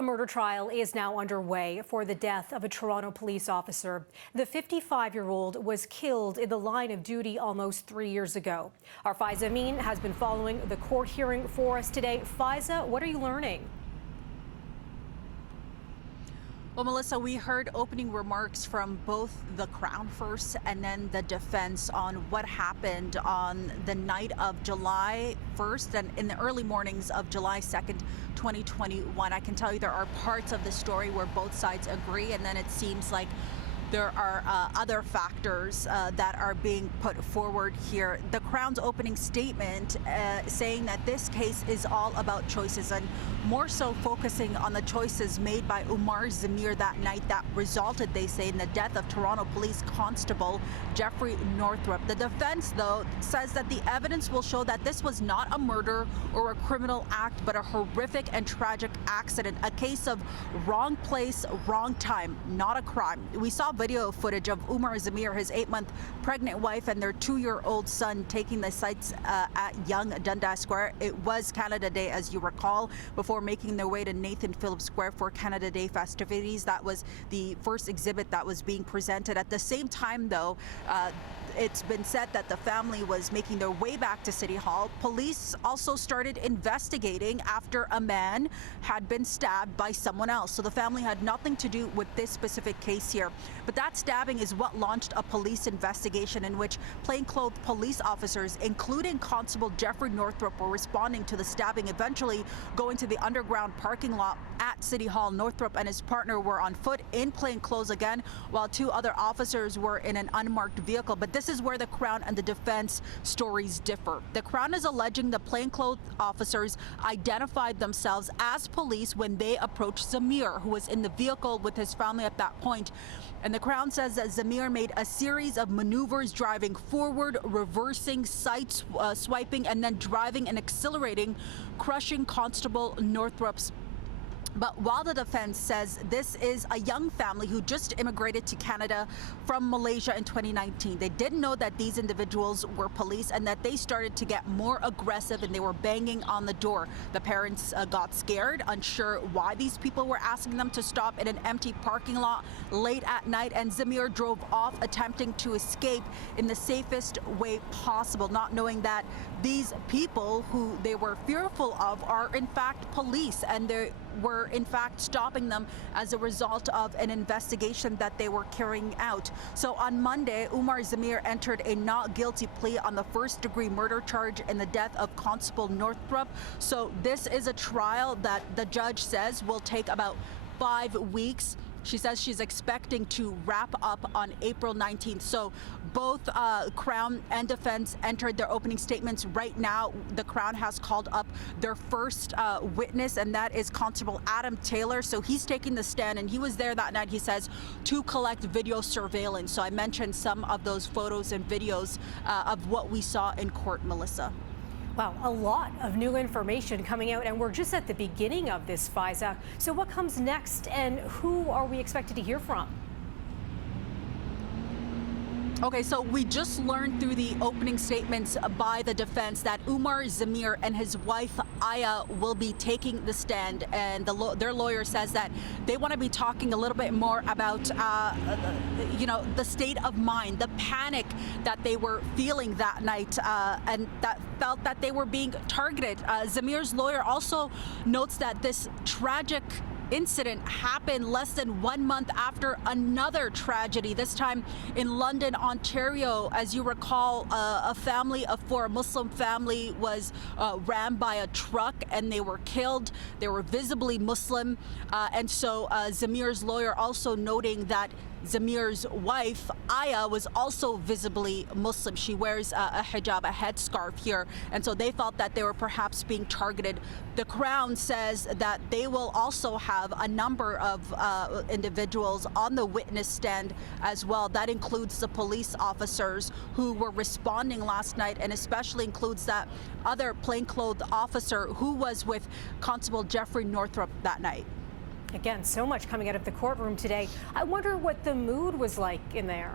A murder trial is now underway for the death of a Toronto police officer. The 55-year-old was killed in the line of duty almost 3 years ago. Our Faiza Amin has been following the court hearing for us today. Faiza, what are you learning? Well, Melissa, we heard opening remarks from both the Crown first and then the defense on what happened on the night of July 1st and in the early mornings of July 2nd, 2021. I can tell you there are parts of the story where both sides agree, and then it seems like there are other factors that are being put forward here. The Crown's opening statement saying that this case is all about choices, and more so focusing on the choices made by Umar Zamir that night that resulted, they say, in the death of Toronto Police Constable Jeffrey Northrup. The defense, though, says that the evidence will show that this was not a murder or a criminal act, but a horrific and tragic accident, a case of wrong place, wrong time, not a crime. We saw video footage of Umar Zamir, his 8-month pregnant wife, and their 2-year-old son taking the sights at Yonge Dundas Square. It was Canada Day, as you recall, before making their way to Nathan Phillips Square for Canada Day festivities. That was the first exhibit that was being presented. At the same time, though, it's been said that the family was making their way back to City Hall. Police also started investigating after a man had been stabbed by someone else. So the family had nothing to do with this specific case here. But that stabbing is what launched a police investigation in which plainclothes police officers, including Constable Jeffrey Northrup, were responding to the stabbing, eventually going to the underground parking lot at City Hall. Northrup and his partner were on foot in plainclothes again, while 2 other officers were in an unmarked vehicle. But this is where the Crown and the defense stories differ. The Crown is alleging the plainclothes officers identified themselves as police when they approached Zamir, who was in the vehicle with his family at that point. And the Crown says that Zamir made a series of maneuvers, driving forward, reversing, swiping, and then driving and accelerating, crushing Constable Northrup's. But while the defense says this is a young family who just immigrated to Canada from Malaysia in 2019, they didn't know that these individuals were police and that they started to get more aggressive and they were banging on the door. The parents got scared, unsure why these people were asking them to stop in an empty parking lot late at night, and Zamir drove off, attempting to escape in the safest way possible, not knowing that these people who they were fearful of are in fact police, and they were in fact stopping them as a result of an investigation that they were carrying out. So on Monday, Umar Zamir entered a not guilty plea on the first-degree murder charge in the death of Constable Northrup. So this is a trial that the judge says will take about 5 weeks. She says she's expecting to wrap up on April 19th. So both Crown and defense entered their opening statements. Right now, the Crown has called up their first witness, and that is Constable Adam Taylor. So he's taking the stand, and he was there that night, he says, to collect video surveillance. So I mentioned some of those photos and videos of what we saw in court, Melissa. Wow, a lot of new information coming out, and we're just at the beginning of this, Faiza. So what comes next, and who are we expected to hear from? Okay, so we just learned through the opening statements by the defense that Umar Zamir and his wife Aya will be taking the stand, and their lawyer says that they want to be talking a little bit more about, the state of mind, the panic that they were feeling that night, and that felt that they were being targeted. Zamir's lawyer also notes that this tragic incident happened less than 1 month after another tragedy, this time in London, Ontario. As you recall, a family of 4, a Muslim family, was rammed by a truck and they were killed. They were visibly Muslim. And so Zamir's lawyer also noting that Zamir's wife, Aya, was also visibly Muslim. She wears a hijab, a headscarf here. And so they felt that they were perhaps being targeted. The Crown says that they will also have a number of individuals on the witness stand as well. That includes the police officers who were responding last night, and especially includes that other plainclothes officer who was with Constable Jeffrey Northrup that night. Again, so much coming out of the courtroom today. I wonder what the mood was like in there.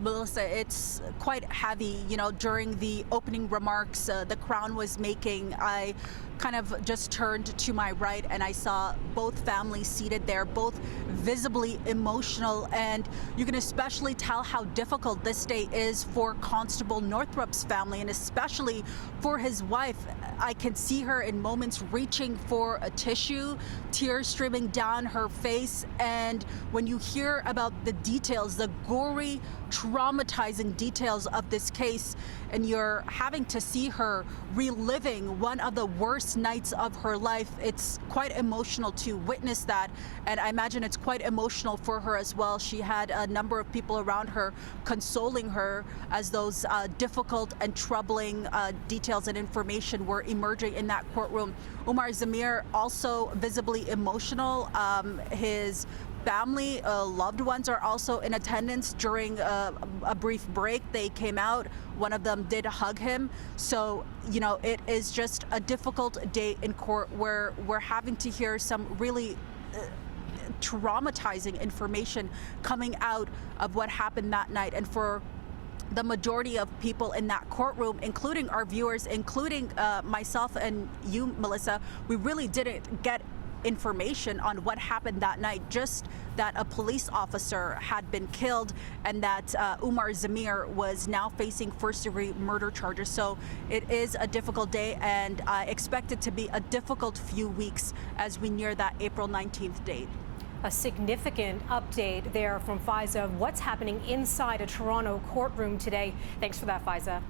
Melissa, it's quite heavy. You know, during the opening remarks the Crown was making, I kind of just turned to my right and I saw both families seated there, both visibly emotional. And you can especially tell how difficult this day is for Constable Northrup's family, and especially for his wife. I can see her in moments reaching for a tissue, tears streaming down her face. And when you hear about the details, the gory, traumatizing details of this case, and you're having to see her reliving one of the worst nights of her life, it's quite emotional to witness that. And I imagine it's quite emotional for her as well. She had a number of people around her consoling her as those difficult and troubling details and information were emerging in that courtroom. Umar Zamir also visibly emotional. His family, loved ones are also in attendance. During a brief break, they came out. One of them did hug him. So, you know, it is just a difficult day in court where we're having to hear some really traumatizing information coming out of what happened that night. And for the majority of people in that courtroom, including our viewers, including myself and you, Melissa, we really didn't get information on what happened that night, just that a police officer had been killed and that Umar Zamir was now facing first-degree murder charges. So it is a difficult day, and I expect it to be a difficult few weeks as we near that April 19th date. A significant update there from Faiza of what's happening inside a Toronto courtroom today. Thanks for that, Faiza.